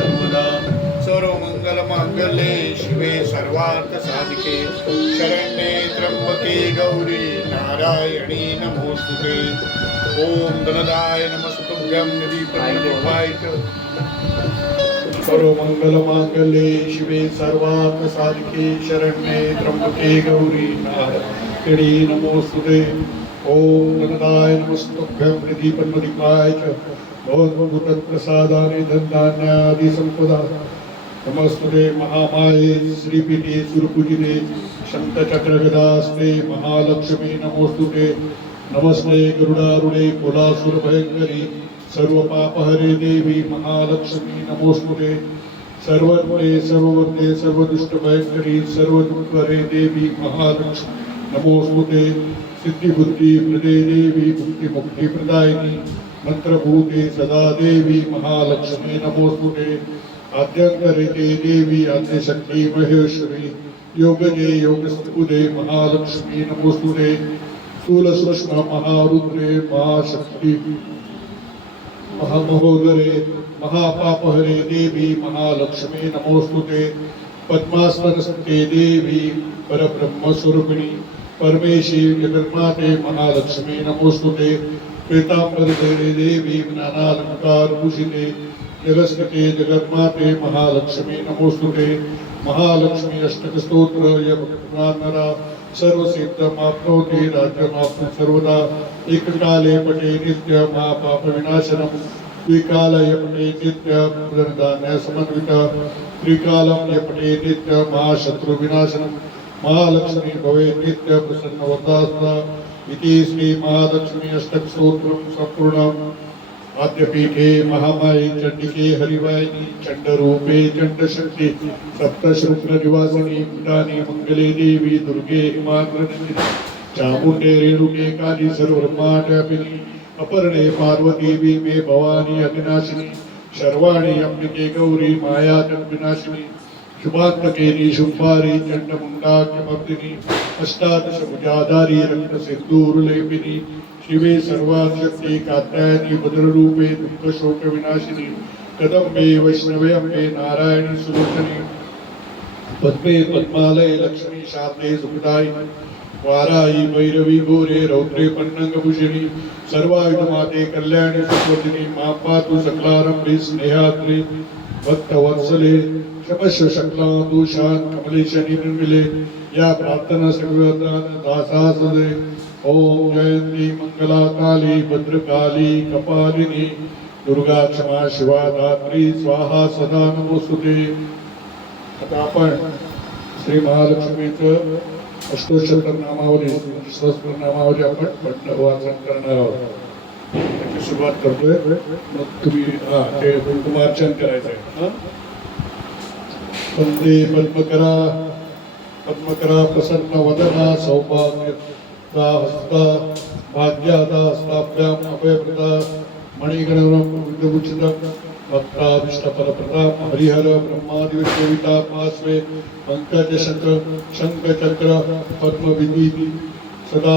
सर्वदा सर्वमङ्गलमाङ्गल्ये शिवे सर्वार्थसाधिके शरण्ये त्र्यम्बके गौरी नारायणी नमोस्तुते ॐ गणदाय नमस्तुभ्यं निधिपतिरूपाय च सर्वमङ्गलमाङ्गल्ये शिवे सर्वार्थसाधिके शरण्ये त्र्यम्बके गौरी नारायणी नमोस्तुते ॐ गणदाय नमस्तुभ्यं निधिपन्मदिकाय च भवद्भूतप्रसादानि धनधान्यादिसम्पदा नमस्ते महामाये श्रीपीठे सुरपूजिते शङ्खचक्रगदास्ते महालक्ष्मी नमोस्तुते नमस्ते गरुडारुणे कुलासुरभयङ्करी सर्वपापहरे देवी महालक्ष्मी नमोस्तुते सर्वत्रे सर्ववर्ते सर्वदुष्टभयङ्करी सर्वदुःखरे देवी महालक्ष्मी नमोस्तुते सिद्धिबुद्धि प्रदे देवी मुक्तिमुक्तिप्रदायिनी, मंत्रभूते सदा देवी महालक्ष्मी, नमोस्तुते, आद्यंतरिते देवी, आद्यशक्ती, महेश्वरी, योगजे योगस्तुदे महालक्ष्मी, नमोस्तुते स्थूल सूक्ष्म महारुद्रे, महाशक्ति, महामहोदरे, महापापहरे देवी, महालक्ष्मी, नमोस्तुते, पद्मासनस्ते देवी, परब्रह्मस्वरूपिणी परमेशी जगन्माते महालक्ष्मी, नमोस्तुते। पीतांबरधरे देवी ज्ञानालंकार भूषिते जगस्कते जगन्माते महालक्ष्मी, नमोस्तुते। महालक्ष्मी अष्टक स्तोत्र यज्ञानरा सर्वसिद्धमाप्नोति राज्यमाप्नु सर्वदा। एककाले पटे नित्य महापाप विनाशनम। द्विकालय पटे नित्य पुनर्दान्य समन्वित। त्रिकालं यपटे नित्य महाशत्रु विनाशनम। महालक्ष्मी भवे नित्य प्रसन्नवदास्ता इति श्री महालक्ष्मी अष्टक स्तोत्रम संपूर्णम आद्यपीठे महामायी चंडिके हरिवायिनी चंडरूपे चंडशक्ति सप्तशृंग निवासिनी पीठानि मंगले देवी दुर्गे हिमाग्रनंदिनी चामुंडे रेणुके काली सर्वब्रह्माण्डव्यापिनी अपर्णे पार्वती भीमे भवानी अविनाशिनी, शर्वाणी अंबिके गौरी माया जगविनाशिनी शुभात्मकेनी शुंभारी चंडमुंडाख्यमर्दिनी अष्टादश भुजाधारी रक्त सिंदूरलेपिनी शिवे सर्वाशक्ति कात्यायनी भद्ररूपे दुःख शोक विनाशिनी कदम्बे वैष्णवे अम्बे नारायणी सुलोचनी पद्मे पद्मालय लक्ष्मी शारदे सुखदायिनी वाराई भैरवी घोरे रौद्रे पन्नंगभूषिणी, सर्वायुधमाते कल्याणी सुवर्धिनी मा पातु सकलारंभे स्नेहात्रे भक्तवत्सले शपश्व शकला दोषान कमलेशनी निर्मिले या प्रार्थना सगळदान दासासदे ओम जयंती मंगला काली भद्रकाली कपालिनी. दुर्गा क्षमा शिवा धात्री स्वाहा सदा नमोस्तुते. आता आपण श्री महालक्ष्मीचं अष्टोत्तर नामावली सहस्त्र नामावली आपण पठण वाचन करणार आहोत. त्याची सुरुवात करतोय मग तुम्ही हा, ते कुमार्चन करायचं आहे? वंदे पद्मकरा पद्मकरा प्रसन्न वदना, सौभाग्य हस्ता भाग्यादा हस्ताभ्याम अभयप्रदा विदुचितम भक्ताभिष्टफलप्रदाम हरिहर ब्रह्मादिविदेविता पार्श्वे पंकज शंख शंख चक्र पद्मविधी सदा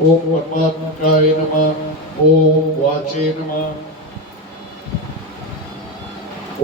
ओम स्वरूपे नमः ओम वाचे नमः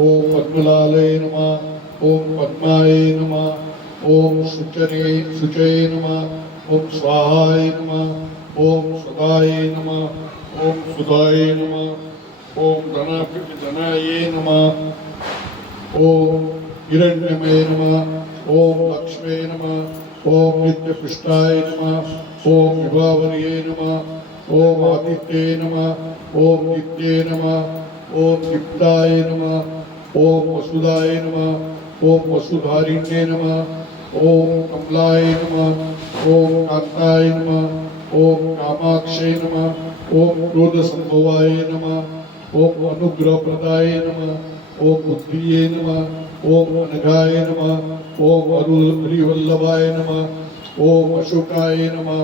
ओम पद्मलालय नमः ओम पद्माय नमः ओम सुचरे सुचये नमः ओम स्वाहाय नमः ओम सुधाय नमः ओम सुधाय नमः ओम धना धनाय नमः ओम हिरण्यमय नमः ओम लक्ष्मे नमः ओम नित्यपुष्टाय नमः ओम विभावर्ये नमः ओम आदित्ये नमः ओम नित्ये नमः ओम दीप्ताय नमः ओम वसुदाय नमः ओम वसुधारिण्ये नमः ओम कमलाय नमः ओम कांताय नमः ओम कामाक्षय नमः ओम क्रोध संभवाय नमः ओम अनुग्रह प्रदाय नमः ओम बुद्धिये नमः ओम अनघाय नमः ओम हरिवल्लभाय नमः ओम अशोकाय नमः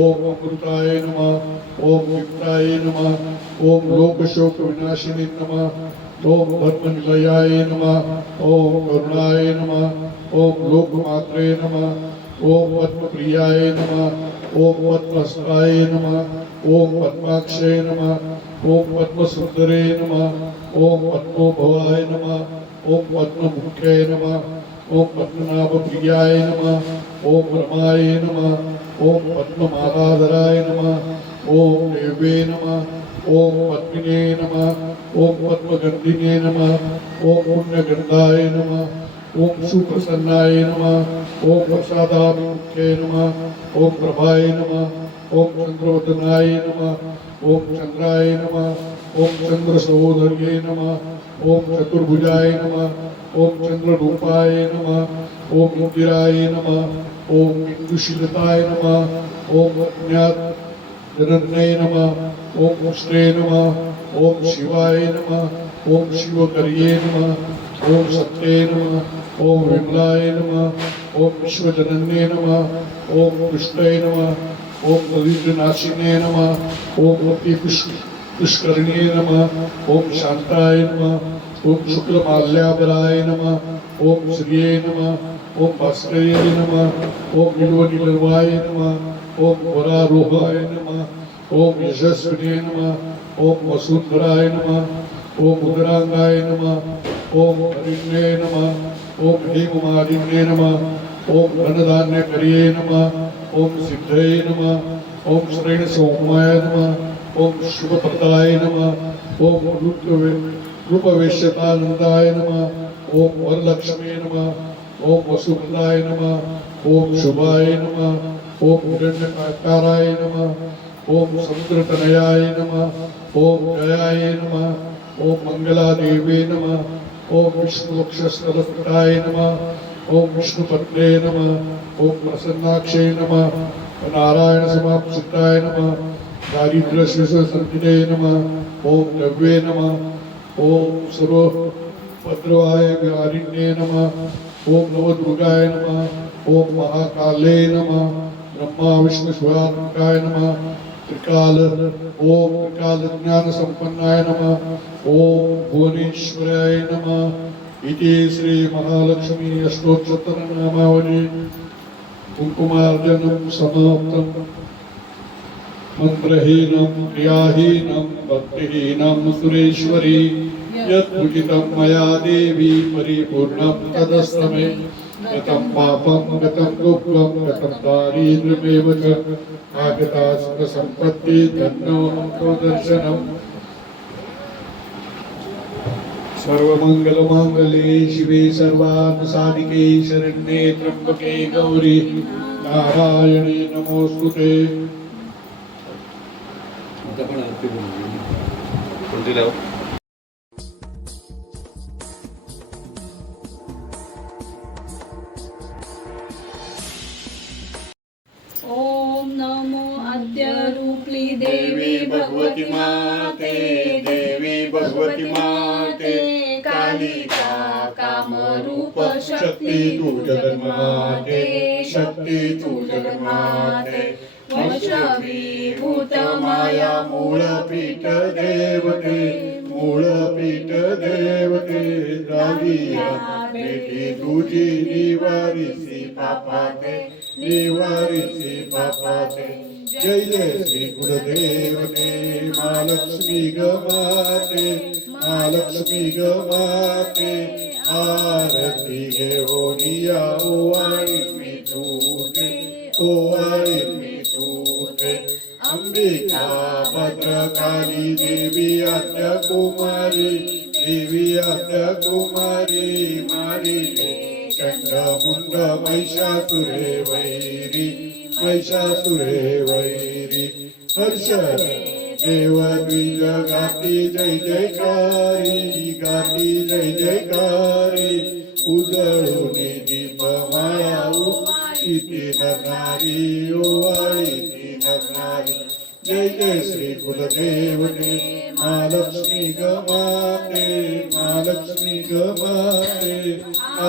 ओम अमृताय नमः ओम विप्राय नमः ओम लोकशोक विनाशिनी नमः ओम धर्मनिलयाय नमः ओम करुणाय नमः ओम लोकमात्रे नमः ओम पद्मप्रियाय नमः ओम पद्मस्ताय नमः ओम पद्माक्षय नमः ओम पद्मसुंदरे नम ओम पद्मोभवाय नमः ओम पद्ममुख्याय नमः ओम पद्मनाभप्रियाय नमः ओम रमाय नमः ओम पद्ममालाधराय नम ओम देवे नम ओम पद्मिने नमः ओम पद्मगंधिने नम ओम पुण्यगंधाय नमः ओम सुप्रसन्नाय नम ओम प्रसादाभिमुख्ये नम ओम प्रभाय नम ओम चंद्रवदनाय नमः ओम चंद्राय नमः ओम चंद्रसहोदर्ये नमः ओम चतुर्भुजाय नमः ओम चंद्ररूपाय नमः ओम इंदिराय नमः ओम इंदुशीलताय नमः ओम अज्ञात नमः ओम उष्ट्रे नमः ओम शिवाय नमः ओम शिवकर्ये नमः ओम सत्ये नमः ओम विमलाय नमः ओम विश्वजनन्ये नमः ओम कृष्णाय नमः ओम दरिद्रनाशिने नमः ओम पुष्करणे नमः ओम शांताय नमः ओम शुक्लमाल्याबराय नमः ओम श्रिये नमः ओम भास्करे नमः ओम बिल्वनिलर्वाय नमः ओम वरारोहाय नमः ओम यशस्विने नमः ओम वसुंधराय नमः ओम उदरांगाय नमः ओम हरिण्ये नमः ओम हेममालिन्ये नमः ओम धनधान्यकर्ये नमः ओम सिद्धये नमः ओम श्रेण सौमाय नमः ओम शुभप्रदाय नमः ओम रूपवेश्यतानंदाय नमः ओम वरलक्ष्मी नमः ओम वसुप्रदाय नमः ओम शुभाय नमः ओम हिरण्यकाराय नमः ओम समुद्रतनयाय नमः ओम जयाय नमः ओम मंगलादेवे नमः ओम विष्णुवक्षस्थलपुटाय नमः ओम विष्णुपत्ने नम, ओम प्रसन्नाक्षे नमः, नारायण समाप्सिताय नमः दारिद्र्य संकिते नमः, ओम द्रव्ये नम, ओम सर्व भद्रवाय गारिण्ये नमः, ओम नवदुर्गाय नमः, ओम महाकाले नमः, ब्रह्मा विष्णु शिवात्मकाय नमः, त्रिकाल, ओम त्रिकाल ज्ञान संपन्नाय नमः, ओम भुवनेश्वराय नमः इति श्री महालक्ष्मी अष्टोत्तर नामावली कुंकुमार्जनं समाप्तम् मन्त्रहीनं क्रियाहीनं भक्तिहीनं सुरेश्वरी यत्कृतं मया देवी परिपूर्णं तदस्तमे, गतं पापं, गतं दुःखं, गतं दारिद्र्यमेव च आगता सुखसम्पत्ति धन्यो दर्शनम् सर्वमङ्गलमाङ्गल्ये शिवे सर्वान्सादिके शरण्ये त्र्यम्बके गौरी। नारायणे नमोऽस्तु ते। आता पण. कोणती लावू शक्ती तू जगन्माते शक्ती तू जगन्माते। भूत माया मूळ पीठ देवते मूळ पीठ देवते। रागिया बेटी तुझी निवारिसी पापाते निवारिसी पापाते। जय श्री गुरुदेवते महालक्ष्मी गमाते महालक्ष्मी गमाते आरती घेऊन या ओवाळी मी तुटे ओवाळी मी तुटे अंबिका भद्रकाली, देवी आद्य कुमारी, देवी आद्य कुमारी, मारी चंड मुंड महिषासुरे वैरी। महिषासुरे वैरी हर्ष देव गाती जय जयकारी गाती जय जयकारी उजळून दीप माळा किती नरनारी ओवाळी ती नरनारी जय जय श्री कुलदेवते महालक्ष्मी गमाते महालक्ष्मी गमाते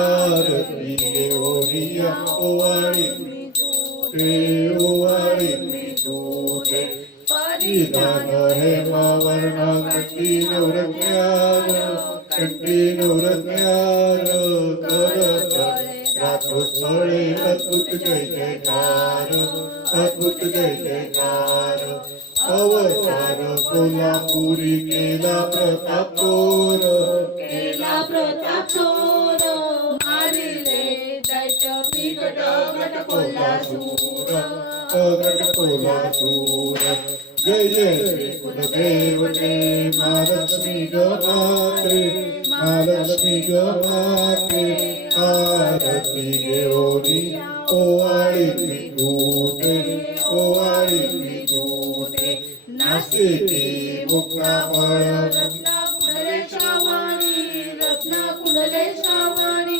आरती ओरिया ओवाळी ते ओवाळी तूते परिधान हे मावरणा कंठी नवरज्ञान कंठी नवरज्ञान करत रात्रोत्सळे अद्भुत जय। जयकार अद्भुत जय जयकार अवतार कोल्हापुरी केला प्रताप चोर केला प्रताप अगट जय जय श्री कुलदेवते महालक्ष्मी गमाते महालक्ष्मी गमाते आरती घेऊनी ओवाळी तूते ओवाळी तूते नाशिकी मुक्ता फळ रत्ना कुंडले श्रावणी रत्ना कुंडले श्रावणी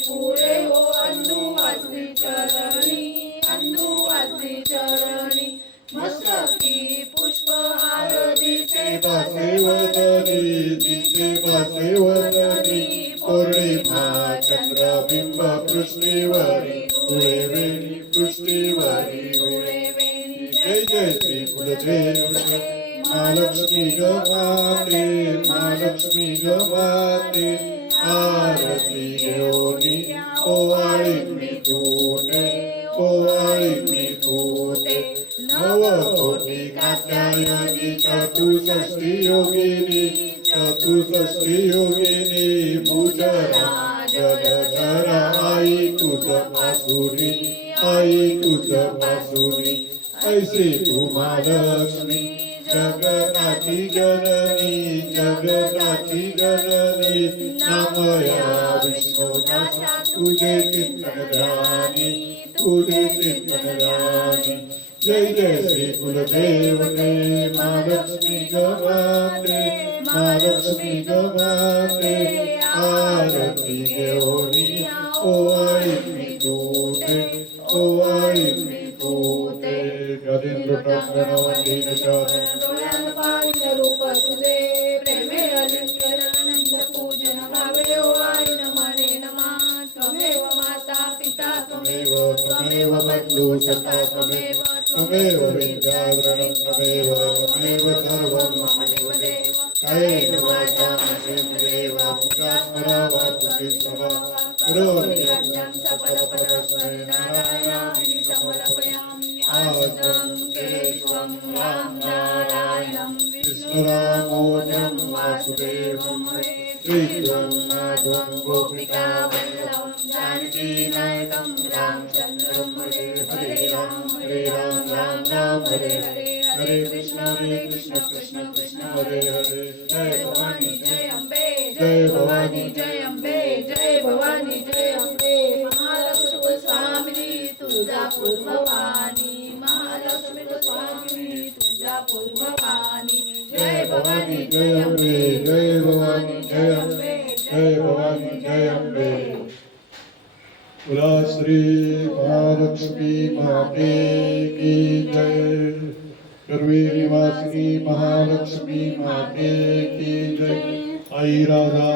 पुरे हो अंदू वासी चरणी Holy, O Agni Pute, O Agni Pute, Navakoti Katyayani Chatusashti Yogini, Chatusashti जय जय श्री कुलदेवते महालक्ष्मी गमाते महालक्ष्मी गमाते आरती घेऊनी ओवाळी मी तूते ओवाळी मी तूते गजेंद्र टाकणवती चरण डोळ्यात पाहिलं रूप तुझे भूषता त्वमेव त्वमेव विद्याधरणं त्वमेव त्वमेव सर्वं मम जीवने कायेन वाचा मनसेन्द्रियेव पुरा स्मरा वा तुषि स्मरा करोमि यज्ञं सफलपरस्मै नारायणामि समर्पयामि आसनं केशवं राम नारायणं विष्णुरामोजं वासुदेवं हरे हरे राम राम राम हरे हरे हरे कृष्ण हरे कृष्ण कृष्ण कृष्ण जय भवानी जय जय भवानी जय जय भवानी जय महालक्ष्मी स्वामिनी तुळजापूर भवानी महालक्ष्मी भवानी जय भवानी जय अम्बे जय भवानी जय अम्बे जय भवानी जय अम्बे बोला श्री महालक्ष्मी माते की जय। गर्वी निवासिनी महालक्ष्मी माते की जय। आई राधा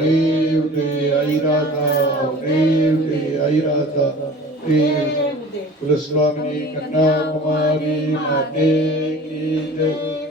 देव दे आई राधा देव दे आई राधा देव कुलस्वामिनी कन्याकुमारी माते की जय।